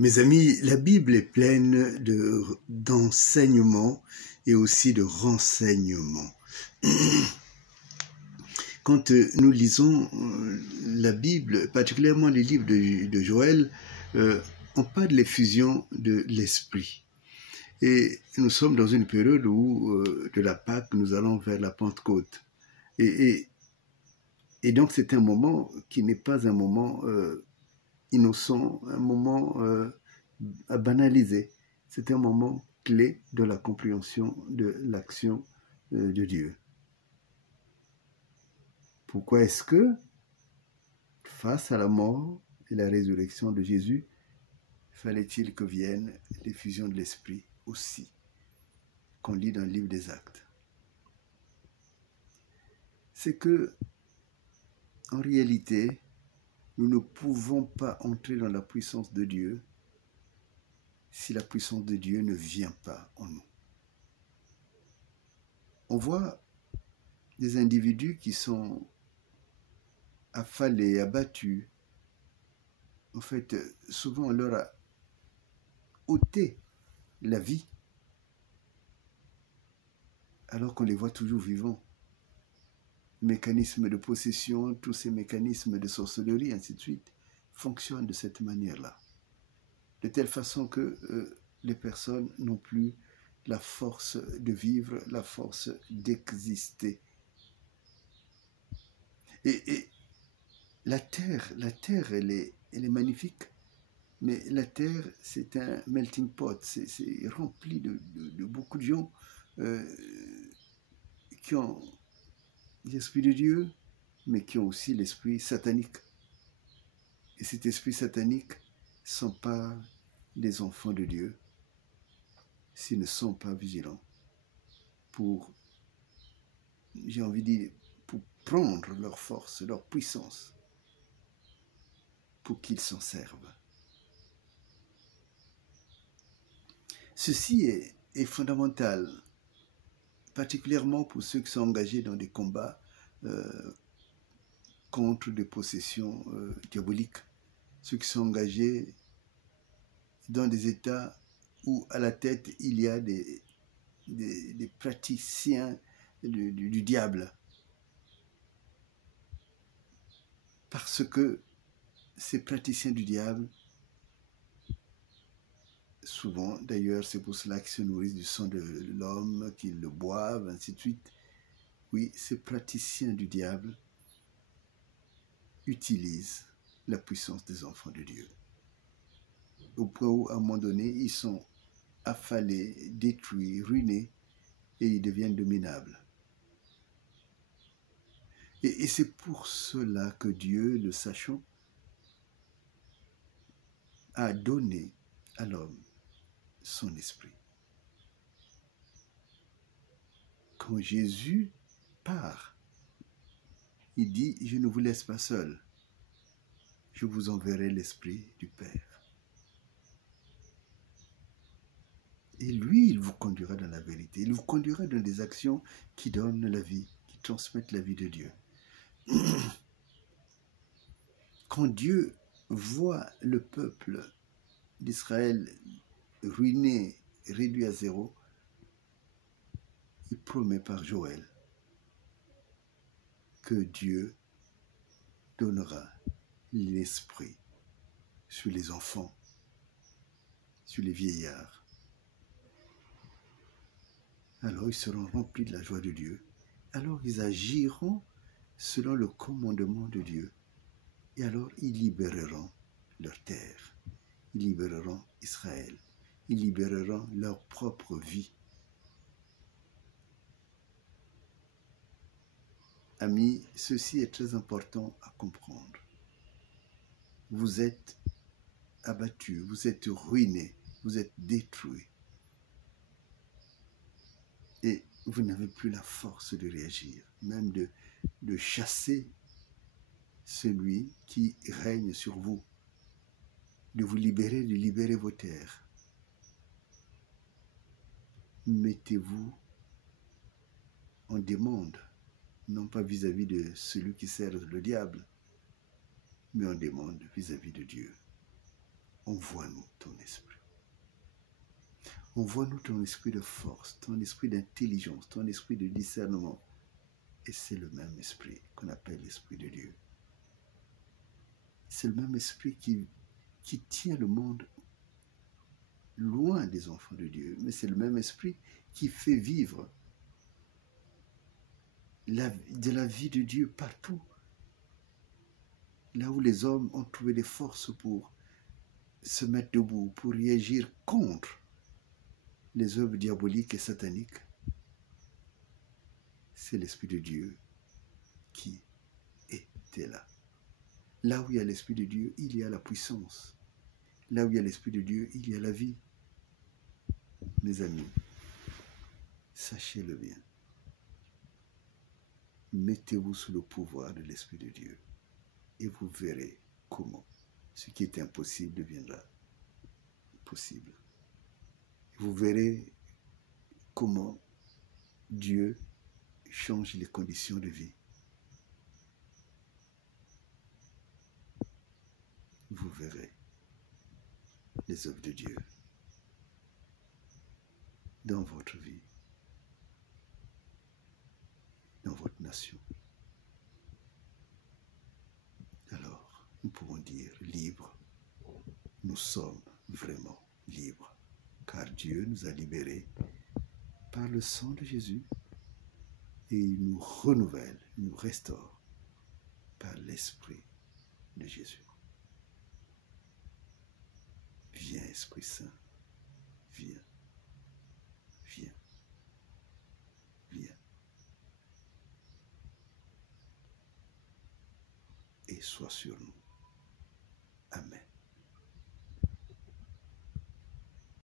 Mes amis, la Bible est pleine d'enseignements et aussi de renseignements. Quand nous lisons la Bible, particulièrement les livres de Joël, on parle de l'effusion de l'Esprit. Et nous sommes dans une période où, de la Pâque, nous allons vers la Pentecôte. Et donc c'est un moment qui n'est pas un moment innocent, un moment à banaliser. C'est un moment clé de la compréhension de l'action de Dieu. Pourquoi est-ce que, face à la mort et la résurrection de Jésus, fallait-il que vienne l'effusion de l'Esprit aussi, qu'on lit dans le livre des Actes? C'est que, en réalité, nous ne pouvons pas entrer dans la puissance de Dieu si la puissance de Dieu ne vient pas en nous. On voit des individus qui sont affalés, abattus. En fait, souvent on leur a ôté la vie, alors qu'on les voit toujours vivants. Mécanismes de possession, tous ces mécanismes de sorcellerie, ainsi de suite, fonctionnent de cette manière-là. De telle façon que les personnes n'ont plus la force de vivre, la force d'exister. Et la terre, elle est magnifique, mais la terre, c'est un melting pot, c'est rempli de beaucoup de gens qui ont l'esprit de Dieu, mais qui ont aussi l'esprit satanique. Et cet esprit satanique s'empare des enfants de Dieu s'ils ne sont pas vigilants pour, j'ai envie de dire, pour prendre leur force, leur puissance, pour qu'ils s'en servent. Ceci est fondamental, particulièrement pour ceux qui sont engagés dans des combats contre des possessions diaboliques, ceux qui sont engagés dans des états où à la tête il y a des praticiens du diable. Parce que ces praticiens du diable, souvent d'ailleurs c'est pour cela qu'ils se nourrissent du sang de l'homme, qu'ils le boivent, ainsi de suite. Oui, ces praticiens du diable utilisent la puissance des enfants de Dieu. Au point où, à un moment donné, ils sont affalés, détruits, ruinés, et ils deviennent dominables. Et c'est pour cela que Dieu, le sachant, a donné à l'homme son esprit. Quand Jésus part, il dit, je ne vous laisse pas seul, je vous enverrai l'esprit du Père. Et lui, il vous conduira dans la vérité, il vous conduira dans des actions qui donnent la vie, qui transmettent la vie de Dieu. Quand Dieu voit le peuple d'Israël ruiné, réduit à zéro, il promet par Joël que Dieu donnera l'esprit sur les enfants, sur les vieillards. Alors ils seront remplis de la joie de Dieu. Alors ils agiront selon le commandement de Dieu. Et alors ils libéreront leur terre. Ils libéreront Israël. Ils libéreront leur propre vie. Amis, ceci est très important à comprendre. Vous êtes abattus, vous êtes ruinés, vous êtes détruits. Et vous n'avez plus la force de réagir, même de chasser celui qui règne sur vous, de vous libérer, de libérer vos terres. Mettez-vous en demande, non pas vis-à-vis de celui qui sert le diable, mais en demande vis-à-vis de Dieu. envoie-nous ton esprit. Envoie-nous ton esprit de force, ton esprit d'intelligence, ton esprit de discernement. Et c'est le même esprit qu'on appelle l'esprit de Dieu. C'est le même esprit qui tient le monde loin des enfants de Dieu. Mais c'est le même esprit qui fait vivre de la vie de Dieu partout. Là où les hommes ont trouvé des forces pour se mettre debout, pour réagir contre les œuvres diaboliques et sataniques, c'est l'Esprit de Dieu qui était là. Là où il y a l'Esprit de Dieu, il y a la puissance. Là où il y a l'Esprit de Dieu, il y a la vie. Mes amis, sachez-le bien. Mettez-vous sous le pouvoir de l'Esprit de Dieu et vous verrez comment ce qui est impossible deviendra possible. Vous verrez comment Dieu change les conditions de vie. Vous verrez les œuvres de Dieu dans votre vie, dans votre nation. Alors, nous pouvons dire libres. Nous sommes vraiment libres, car Dieu nous a libérés par le sang de Jésus et il nous renouvelle, il nous restaure par l'Esprit de Jésus. Viens, Esprit Saint, viens, viens, viens. Et sois sur nous. Amen.